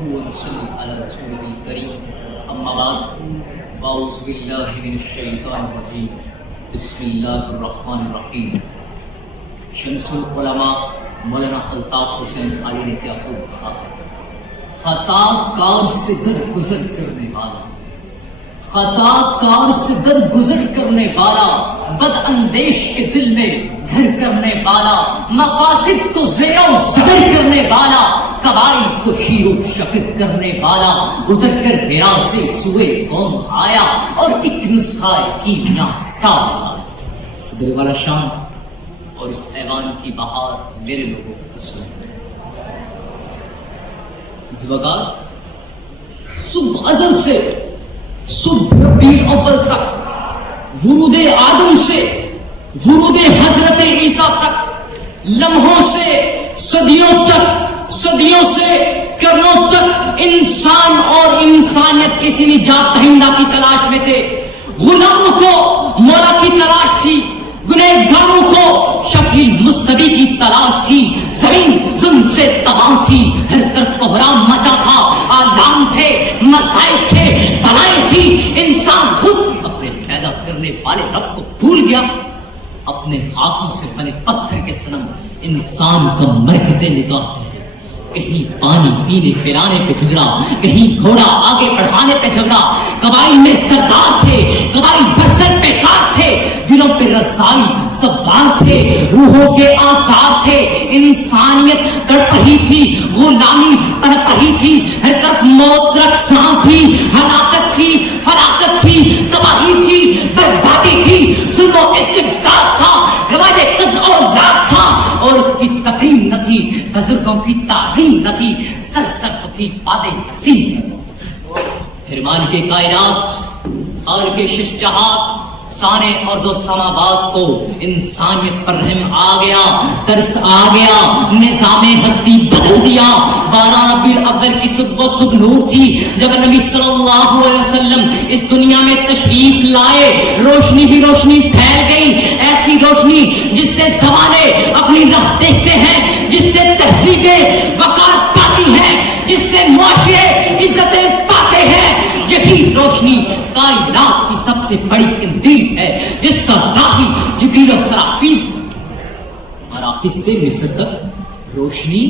ونصلي على رسوله الكريم أما بعد فأعوذ بالله من الشيطان الرجيم بسم الله الرحمن الرحيم. شمس العلماء مولانا الطاف حسین علی نے کیا خوب کہا، خطا کار سے درگزر کرنے والا، خطا کار سے درگزر کرنے والا، بد اندیش کے دل میں گھر کرنے والا، مقاصد کو زیر و زبر کرنے والا، قبائل کو شیر و شکر کرنے والا، اتر کر حرا سے سوئے قوم آیا اور ایک نسخہ کیمیا ساتھ آیا. صدر والا شام اور اس ایوان کی بہار میرے لوگوں کو پسند ہے. اس وقت صبح ازل سے صبح ربیع اول تک، ورود آدم سے ورود حضرت عیسیٰ تک، لمحوں سے صدیوں تک، صدیوں سے کرنوں تک انسان اور انسانیت کسی نجات دہندہ کی تلاش میں تھے. غلاموں کو مولا کی تلاش تھی، گنہگاروں کو شفیع مستدی کی تلاش تھی. زمین ظلم سے تباہ تھی، ہر طرف کوہرام مچا تھا، آلام تھے، مسائل تھے، بلائیں تھی. انسان خود اپنے پیدا کرنے والے رب کو بھول گیا. اپنے ہاتھوں سے بنے پتھر کے صنم انسان کا مرکز نگاہ ہے. کہیں پانی پینے پلانے پہ جھگڑا، کہیں گھوڑا آگے بڑھانے پہ جھگڑا. قبائل میں سردار تھے، قبائل برسر پہ کار تھے، دلوں پہ رسائی سوار تھے، روحوں کے آثار تھے. انسانیت تڑپ رہی تھی، غلامی تڑپ رہی تھی، ہر طرف موت رقصاں تھی، ہلاکت تھی، فلاکت تھی، تباہی تھی، بربادی تھی، ظلم و استبداد تھا، رواج قد اور رات تھا، اور کی تقریم نہ تھی، بزرگوں کی تعظیم نہ تھی، سرسبز تھی باد حسین. پھر مالک کائنات، خالق ششجہات، سانے اور دو سماوات کو انسانیت پر رحم آ گیا، ترس آ گیا، نظام ہستی بدل دیا. 12 ربیع الاول کی صبح نور تھی جب نبی صلی اللہ علیہ وسلم اس دنیا میں تشریف لائے. روشنی ہی روشنی پھیل گئی، ایسی روشنی جس سے زمانے اپنی راہ دیکھتے ہیں، جس سے تہذیبیں وقار پاتی ہیں، جس سے معاشرے عزتیں پاتے ہیں. یہی روشنی کائنات کی سب سے بڑی قندیل ہے، جس کا راہی جبریل و اسرافیل. مراکز سے مصر تک روشنی،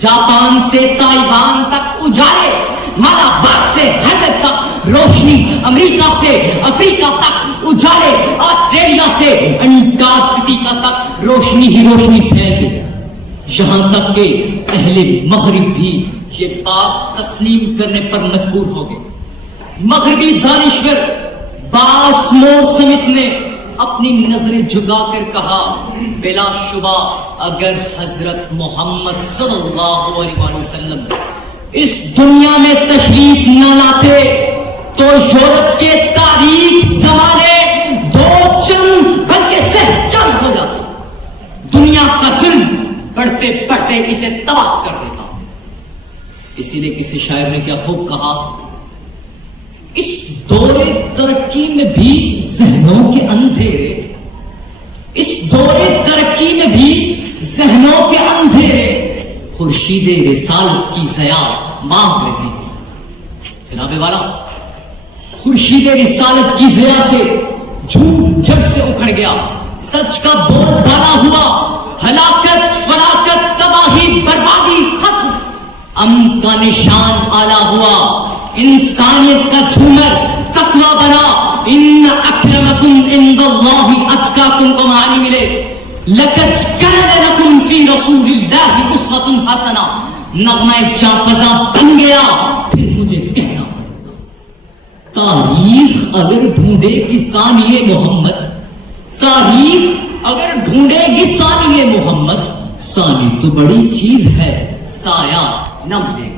جاپان سے تائیوان تک اجالے، مالابار سے حلب تک روشنی، امریکہ سے افریقہ تک اجالے، آسٹریلیا سے انٹارکٹیکا تک روشنی ہی روشنی پھیل گئی. یہاں تک کہ اہل مغرب بھی یہ بات تسلیم کرنے پر مجبور ہو گئے. مغربی دانشور باس مور سمت نے اپنی نظریں جھکا کر کہا، بلا شبہ اگر حضرت محمد صلی اللہ علیہ وسلم اس دنیا میں تشریف نہ لاتے تو یورپ کے تاریخ زمانے دو چند بلکہ صرف چند ہو جاتے. دنیا کا ظلم بڑھتے بڑھتے اسے تباہ کر دیتا. اسی لیے کسی شاعر نے کیا خوب کہا، اس دور ترقی میں بھی ذہنوں کے اندھیرے، اس دور ترقی میں بھی ذہنوں کے اندھیرے خورشید رسالت کی ضیاء مانگ رہے ہیں. جناب والا، خورشید رسالت کی ضیاء سے جھوٹ جب سے اکھڑ گیا، سچ کا بول بالا ہوا، ہلاکت فلاکت تباہی بربادی ختم، امن کا نشان آلہ ہوا، انسانیت کا جھومر تقویٰ بنا. ان اکرمکم عند اللہ اتقاکم کو معنی ملے، لقد کان لکم فی رسول اللہ اسوۃ حسنہ. نغمہ جافزا بن گیا. پھر مجھے کہنا، تاریخ اگر ڈھونڈے گی ثانی محمد، تاریخ اگر ڈھونڈے گی ثانی محمد، ثانی تو بڑی چیز ہے، سایہ نہ ملے گا.